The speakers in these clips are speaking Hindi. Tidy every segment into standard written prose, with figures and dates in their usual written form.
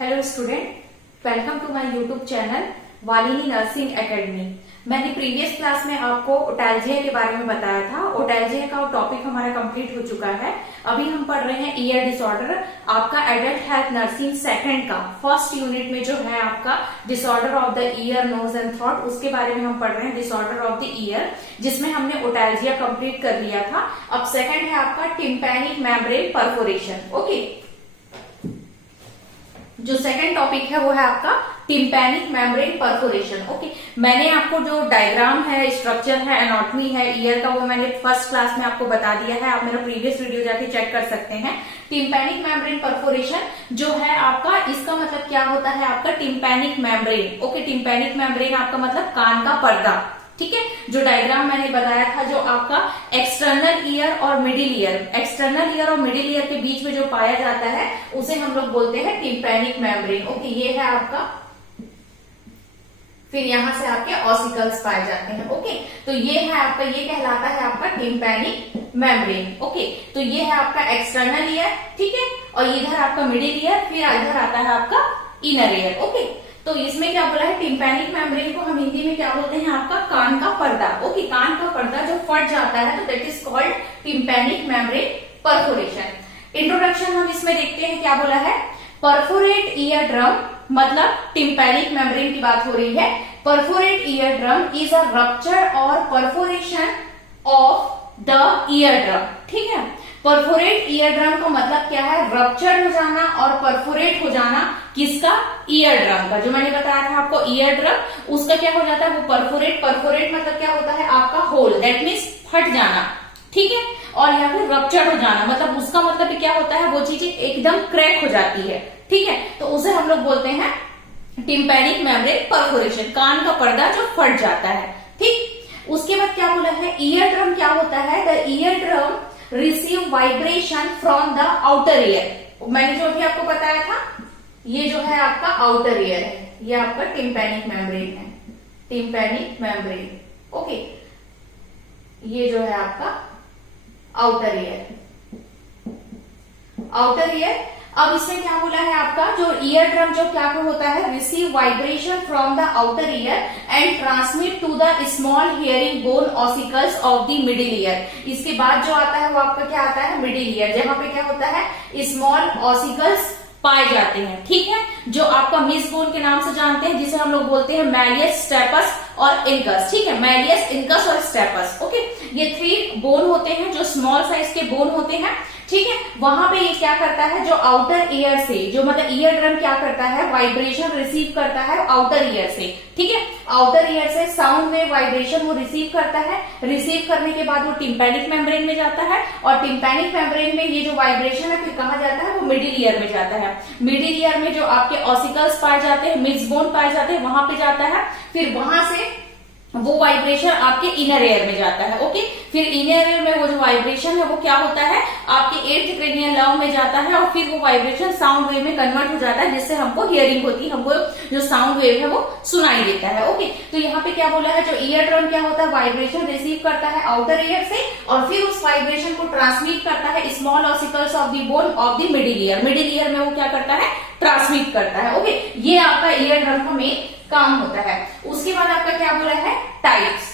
Hello student, welcome to my YouTube channel Valini nursing academy. मैंने प्रीवियस क्लास में आपको ओटैल्जिया के बारे में बताया था। ओटैल्जिया का टॉपिक हमारा कंप्लीट हो चुका है। अभी हम पढ़ रहे हैं ईयर डिसऑर्डर, आपका एडल्ट हेल्थ नर्सिंग सेकंड का फर्स्ट यूनिट में जो है आपका disorder of the ear, nose and throat, उसके बारे में हम पढ़ रहे हैं डिसऑर्डर ऑफ द ईयर, जिसमें हमने ओटैल्जिया कंप्लीट कर लिया था। अब सेकंड है आपका टिम्पैनिक मेम्ब्रेन परफोरेशन। ओके, जो सेकंड टॉपिक है वो है आपका टिम्पैनिक मेम्ब्रेन परफोरेशन। ओके, मैंने आपको जो डायग्राम है, स्ट्रक्चर है, एनाटॉमी है ईयर का, वो मैंने फर्स्ट क्लास में आपको बता दिया है। आप मेरा प्रीवियस वीडियो जाके चेक कर सकते हैं। टिम्पैनिक मेम्ब्रेन परफोरेशन जो है आपका, इसका मतलब क्या होता है आपका tympanic membrane. Okay, tympanic membrane आपका मतलब कान का पर्दा। ठीक है, जो डायग्राम मैंने बताया था, जो आपका एक्सटर्नल ईयर और मिडिल ईयर, एक्सटर्नल ईयर और मिडिल ईयर के बीच में जो पाया जाता है उसे हम लोग बोलते हैं टिम्पैनिक मेम्ब्रेन। ओके, ये है आपका, फिर यहां से आपके ऑसिकल्स पाए जाते हैं। ओके, तो ये है आपका, ये कहलाता है आपका टिम्पैनिक मेम्ब्रेन। ओके, तो ये है आपका एक्सटर्नल ईयर, ठीक है, और इधर आपका मिडिल ईयर, फिर इधर आता है आपका इनर ईयर। ओके, तो इसमें क्या बोला है, टिम्पैनिक मेम्ब्रेन को हम हिंदी में क्या बोलते हैं आपका कान का पर्दा। ओके, कान का पर्दा जो फट जाता है तो that is called tympanic membrane perforation. Introduction हम इसमें देखते हैं, क्या बोला है, परफोरेट ईयर ड्रम, मतलब टिम्पैनिक मेम्ब्रेन की बात हो रही है। Perforate ear drum is a rupture और perforation of the ear drum. ठीक है, परफोरेट ईयर ड्रम का मतलब क्या है, रप्चर हो जाना और परफोरेट हो जाना किसका, ईयर ड्रम का। जो मैंने बताया था आपको ईयर ड्रम, उसका क्या हो जाता है वो परफोरेट। परफोरेट मतलब क्या होता है आपका होल, दैट मीन्स फट जाना। ठीक है, और या फिर रप्चर हो जाना, मतलब उसका मतलब क्या होता है, वो चीजें एकदम क्रैक हो जाती है। ठीक है, तो उसे हम लोग बोलते हैं टिम्पैनिक मेम्ब्रेन परफोरेशन, कान का पर्दा जो फट जाता है। ठीक, उसके बाद क्या बोला है, ईयर ड्रम क्या होता है, the ear drum receive vibration from the outer year. मैंने जो भी आपको बताया था, ये जो है आपका आउटर ईयर है, ये आपका टिम्पैनिक मेम्ब्रेन है, टिम्पैनिक मेम्ब्रेन। ओके, ये जो है आपका आउटर ईयर, आउटर ईयर। अब इसमें क्या बोला है आपका, जो ईयर ड्रम जो क्या होता है, receive vibration from the outer ear and transmit to the small hearing bone ossicles of the middle ear. इसके बाद जो आता है वो आपका क्या आता है, मिडिल ईयर, जहां पे क्या होता है स्मॉल ऑसिकल्स पाए जाते हैं। ठीक है, जो आपका मिस बोन के नाम से जानते हैं, जिसे हम लोग बोलते हैं मैलियस, स्टेपस और इनकस। ठीक है, मैलियस, इनकस और स्टेपस। ओके, ये 3 बोन होते हैं जो स्मॉल साइज के बोन होते हैं। ठीक है, वहां पे ये क्या करता है, जो आउटर ईयर से, जो मतलब ईयर ड्रम क्या करता है, वाइब्रेशन रिसीव करता है आउटर ईयर से। ठीक है, आउटर ईयर से साउंड वेव वाइब्रेशन वो रिसीव करता है। रिसीव करने के बाद वो टिम्पैनिक मेम्ब्रेन में जाता है, और टिम्पैनिक मेम्ब्रेन में ये जो वाइब्रेशन है फिर कहाँ जाता है, वो मिडिल ईयर में जाता है। मिडिल ईयर में जो आपके ऑसिकल्स पाए जाते हैं, मिड्स बोन पाए जाते हैं, वहां पे जाता है। फिर वहां से वो वाइब्रेशन आपके इनर एयर में जाता है। ओके, फिर इनर एयर में वो जो वाइब्रेशन है वो क्या होता है, आपके 8th क्रेनियल नर्व में जाता है, और फिर वो वाइब्रेशन साउंड वेव में कन्वर्ट हो जाता है, जिससे हमको हियरिंग होती है, हमको जो साउंड वेव है वो सुनाई देता है। ओके, तो यहाँ पे क्या बोला है, जो ईयर ड्रम क्या होता है, वाइब्रेशन रिसीव करता है आउटर ईयर से, और फिर उस वाइब्रेशन को ट्रांसमिट करता है small ossicles of the bone of the middle year. Middle ear में वो क्या करता है, ट्रांसमिट करता है। ओके, ये आपका ईयर ड्रम का मेन काम होता है। उसके बाद आपका क्या बोला है, टाइप्स।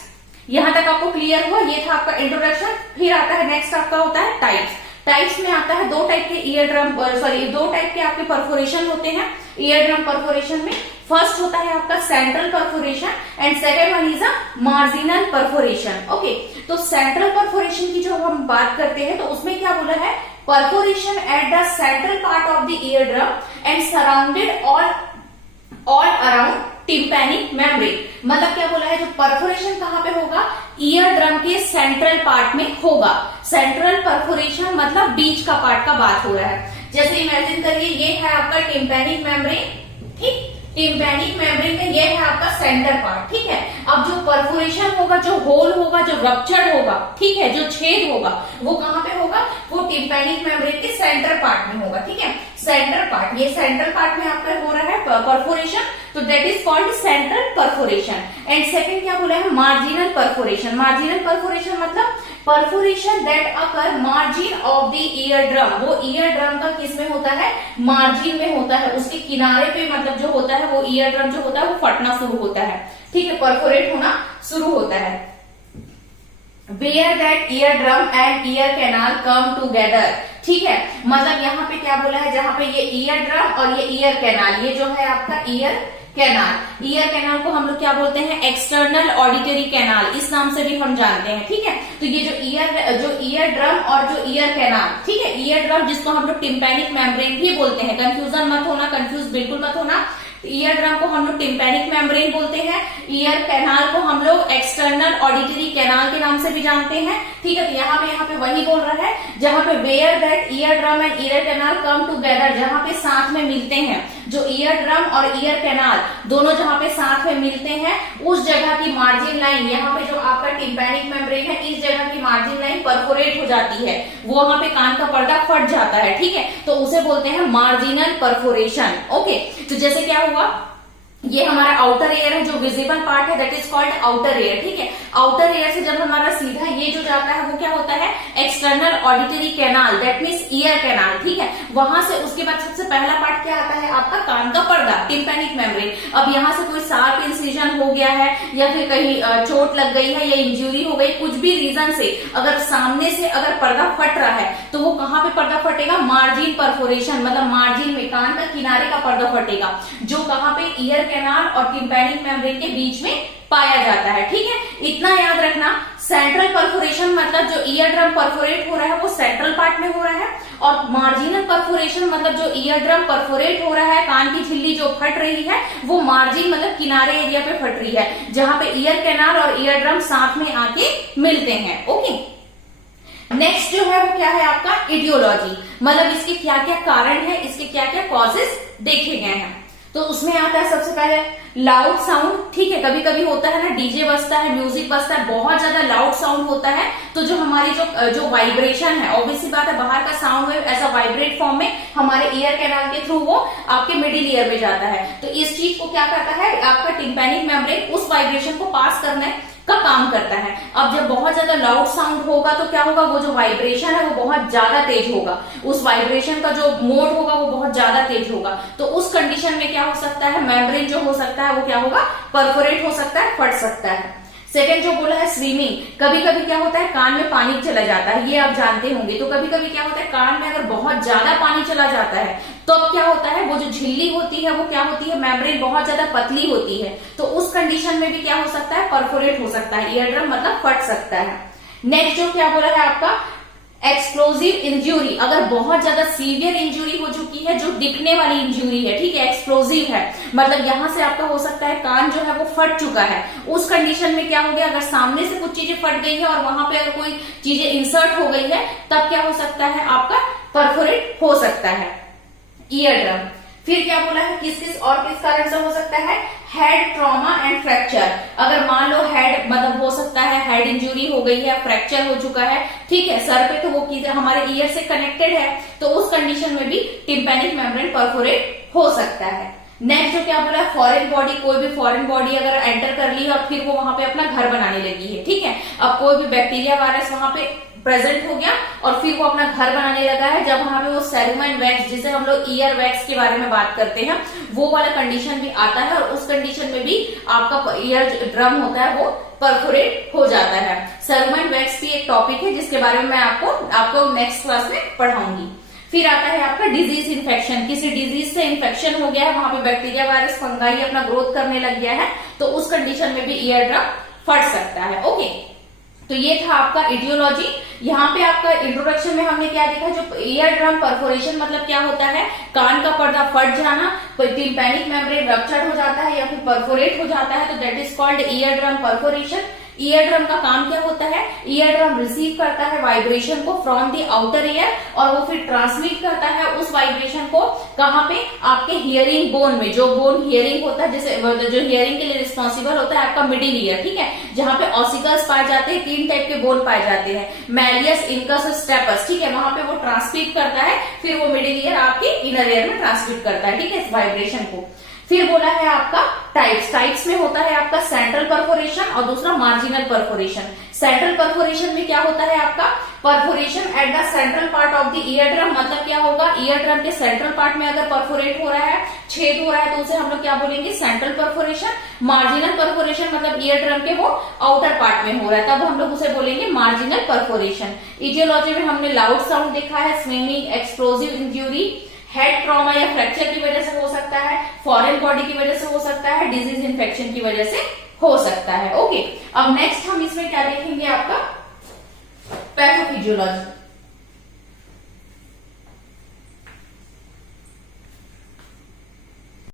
यहां तक आपको क्लियर हुआ, ये था आपका इंट्रोडक्शन। फिर आता है नेक्स्ट आपका होता है टाइप्स। टाइप्स में आता है 2 टाइप के ईयर ड्रम, 2 टाइप के आपके परफोरेशन होते हैं ईयर ड्रम परफोरेशन में। फर्स्ट होता है आपका central perforation and second one is a marginal perforation. Okay, तो सेंट्रल परफोरेशन की जो हम बात करते हैं तो उसमें क्या बोला है, perforation at the central part of the ear drum and surrounded all around tympanic membrane. मतलब क्या बोला है, जो परफोरेशन कहां पे होगा, ईयर ड्रम के सेंट्रल पार्ट में होगा। सेंट्रल परफोरेशन मतलब बीच का पार्ट का बात हो रहा है। जैसे इमेजिन करिए, ये है आपका टिम्पैनिक मेम्ब्रेन। ठीक, टिम्पैनिक मेम्ब्रेन का ये है आपका सेंटर पार्ट। ठीक है, अब जो परफोरेशन होगा, जो होल होगा, जो रप्चर होगा, ठीक है, जो छेद होगा, वो कहां पे होगा, वो टिम्पैनिक मेम्ब्रेन के सेंटर पार्ट में होगा। ठीक है, सेंटर पार्ट, ये सेंट्रल पार्ट में आपका हो रहा है परफोरेशन, तो that is called central perforation. And second क्या बोला है, मार्जिनल परफोरेशन। मार्जिनल परफोरेशन मतलब perforation that occur margin of the ear drum, वो ईयर ड्रम का किस में होता है, मार्जिन में होता है, उसके किनारे पे मतलब जो होता है वो ईयर ड्रम जो होता है वो फटना शुरू होता है, ठीक है, परफोरेट होना शुरू होता है। Where that ear drum and ear canal come together, ठीक है, मतलब यहाँ पे क्या बोला है, जहां पे ये ईयर ड्रम और ये ईयर कैनाल, ये जो है आपका ईयर कैनाल, ईयर कैनाल को हम लोग क्या बोलते हैं, एक्सटर्नल ऑडिटरी कैनाल, इस नाम से भी हम जानते हैं, ठीक है। तो ये जो ईयर ड्रम और जो ईयर कैनाल, ठीक है, ईयर ड्रम जिसको हम लोग टिम्पैनिक मेम्ब्रेन भी बोलते हैं, कंफ्यूजन मत होना, कंफ्यूज बिल्कुल मत होना। ईयर ड्रम को हम लोग टिम्पैनिक मेम्ब्रेन बोलते हैं, ईयर कैनाल को हम लोग एक्सटर्नल ऑडिटरी कैनाल के नाम से भी जानते हैं, ठीक है। तो यहाँ पे वही बोल रहा है, जहां पे where that ear drum and ear canal come together, जहां पे साथ में मिलते हैं, जो ईयर ड्रम और ईयर कैनाल दोनों जहां पे साथ में मिलते हैं, उस जगह की मार्जिन लाइन, यहाँ पे जो आपका टिम्पैनिक मेम्ब्रेन है, इस जगह की मार्जिन लाइन परफोरेट हो जाती है, वो वहां पे कान का पर्दा फट जाता है, ठीक है, तो उसे बोलते हैं मार्जिनल परफोरेशन। ओके, तो जैसे क्या हुआ, ये हमारा आउटर एयर है, जो विजिबल पार्ट है that is called outer air, ठीक है। आउटर एयर से जब हमारा सीधा ये जो जाता है वो क्या होता है, external auditory canal, that means ear canal, ठीक है। वहां से उसके बाद सबसे पहला पार्ट क्या आता है, आपका कान का पर्दा, टिम्पैनिक मेम्ब्रेन। अब यहाँ से कोई शार्प इंसिजन हो गया है या फिर कहीं चोट लग गई है या इंजरी हो गई, कुछ भी रीजन से अगर सामने से अगर पर्दा फट रहा है तो वो कहाँ पे पर्दा फटेगा, मार्जिन परफोरेशन, मतलब मार्जिन में, कान का किनारे का पर्दा फटेगा, जो कहाँ पे, ईयर कैनाल और टिम्पैनिक मेम्ब्रेन के बीच में पाया जाता है, ठीक है। इतना याद रखना। सेंट्रल परफोरेशन मतलब जो ईयर ड्रम परफोरेट हो रहा है वो सेंट्रल पार्ट में हो रहा है, और मार्जिनल परफोरेशन मतलब जो ईयर ड्रम परफोरेट हो रहा है, कान की झिल्ली जो फट रही है, वो मार्जिन मतलब किनारे एरिया पे फट रही है, जहां पे ईयर कैनाल और ईयर ड्रम साथ में आके मिलते हैं। ओके, नेक्स्ट जो है वो क्या है आपका, इडियोलॉजी, मतलब इसके क्या क्या कारण है, इसके क्या क्या कॉजेस देखे गए हैं। तो उसमें आता है सबसे पहले लाउड साउंड, ठीक है, कभी कभी होता है ना, डीजे बजता है, म्यूजिक बजता है, बहुत ज्यादा लाउड साउंड होता है, तो जो हमारी जो वाइब्रेशन है, ऑब्वियसली बात है, बाहर का साउंड वेव ऐसा वाइब्रेट फॉर्म में हमारे ईयर कैनाल के थ्रू वो आपके मिडिल ईयर में जाता है, तो इस चीज को क्या करता है, आपका टिम्पैनिक मेम्ब्रेन उस वाइब्रेशन को पास करने का काम करता है। अब जब बहुत ज्यादा लाउड साउंड होगा तो क्या होगा, वो जो वाइब्रेशन है वो बहुत ज्यादा तेज होगा, उस वाइब्रेशन का जो मोड होगा वो बहुत ज्यादा तेज होगा, तो उस कंडीशन में क्या हो सकता है, मेम्ब्रेन जो हो सकता है वो क्या होगा, परफोरेट हो सकता है, फट सकता है। सेकेंड जो बोला है स्विमिंग, कभी कभी क्या होता है, कान में पानी चला जाता है, ये आप जानते होंगे, तो कभी कभी क्या होता है, कान में अगर बहुत ज्यादा पानी चला जाता है तो अब क्या होता है, वो जो झिल्ली होती है वो क्या होती है, मेम्ब्रेन बहुत ज्यादा पतली होती है, तो उस कंडीशन में भी क्या हो सकता है, परफोरेट हो सकता है, ईयर ड्रम मतलब फट सकता है। नेक्स्ट जो क्या बोला है आपका, एक्सप्लोजिव इंजरी, अगर बहुत ज्यादा सीवियर इंजरी हो चुकी है, जो दिखने वाली इंजरी है, ठीक है, एक्सप्लोजिव है, मतलब यहां से आपका हो सकता है कान जो है वो फट चुका है, उस कंडीशन में क्या हो गया, अगर सामने से कुछ चीजें फट गई है और वहां पे अगर कोई चीजें इंसर्ट हो गई है, तब क्या हो सकता है, आपका परफोरेट हो सकता है ईयर ड्रम। फिर क्या बोला है, किस किस और किस कारण से हो सकता है, हेड ट्रॉमा एंड फ्रैक्चर, अगर मान लो हेड मतलब हो सकता है हेड इंजरी हो गई है, फ्रैक्चर हो चुका है, ठीक है, सर पे, तो वो हमारे ईयर से कनेक्टेड है, तो उस कंडीशन में भी टिम्पैनिक मेम्ब्रेन परफोरेट हो सकता है। नेक्स्ट जो क्या बोला है, फॉरेन बॉडी, कोई भी फॉरेन बॉडी अगर एंटर कर ली और फिर वो वहां पे अपना घर बनाने लगी है, ठीक है, अब कोई भी बैक्टीरिया वायरस वहां पे प्रेजेंट हो गया और फिर वो अपना घर बनाने लगा है, जब वहां पे वो सेरुमेन वैक्स, जिसे हम लोग ईयर वैक्स के बारे में बात करते हैं, वो वाला कंडीशन भी आता है, और उस कंडीशन में भी आपका ईयर ड्रम होता है वो परफोरेट हो जाता है। सेरुमेन वैक्स भी एक टॉपिक है जिसके बारे में मैं आपको नेक्स्ट क्लास में पढ़ाऊंगी। फिर आता है आपका डिजीज इन्फेक्शन, किसी डिजीज से इन्फेक्शन हो गया है, वहां पे बैक्टीरिया वायरस फंगाई अपना ग्रोथ करने लग गया है, तो उस कंडीशन में भी ईयर ड्रम फट सकता है। ओके, तो ये था आपका इडियोलॉजी। यहाँ पे आपका इंट्रोडक्शन में हमने क्या देखा, जो ईयर ड्रम परफोरेशन मतलब क्या होता है, कान का पर्दा फट जाना, टिम्पैनिक मेम्ब्रेन रप्चर हो जाता है या फिर परफोरेट हो जाता है, तो that is called ear drum perforation. Ear drum का काम क्या होता है, ईयर ड्रम रिसीव करता है वाइब्रेशन को फ्रॉम द आउटर ईयर, और वो फिर ट्रांसमिट करता है उस वाइब्रेशन को कहाँ पे, आपके हियरिंग बोन में, जो बोन हियरिंग होता है, जैसे जो हियरिंग के लिए रिस्पॉन्सिबल होता है आपका मिडिल ईयर, ठीक है, जहां पे ऑसिकल्स पाए जाते हैं, 3 टाइप के बोन पाए जाते हैं, मैलियस, इनकस और स्टेपस, ठीक है, वहां पे वो ट्रांसमिट करता है, फिर वो मिडिल ईयर आपके इनर ईयर में ट्रांसमिट करता है, ठीक है, इस वाइब्रेशन को। फिर बोला है आपका टाइप्स में होता है आपका सेंट्रल परफोरेशन और दूसरा मार्जिनल परफोरेशन। सेंट्रल परफोरेशन में क्या होता है आपका perforation at the central part of the ear drum, मतलब क्या होगा ईयर ड्रम के सेंट्रल पार्ट में अगर परफोरेट हो रहा है, छेद हो रहा है, तो उसे हम लोग क्या बोलेंगे सेंट्रल परफोरेशन। मार्जिनल परफोरेशन मतलब ईयर ड्रम के वो आउटर पार्ट में हो रहा है, तब हम लोग उसे बोलेंगे मार्जिनल परफोरेशन। इटियोलॉजी में हमने लाउड साउंड देखा है, swimming, explosive injury, head trauma या फ्रैक्चर की वजह से हो सकता है, फॉरेन बॉडी की वजह से हो सकता है, डिजीज इन्फेक्शन की वजह से हो सकता है। ओके, अब नेक्स्ट हम इसमें क्या देखेंगे आपका पैथोफिजियोलॉजी।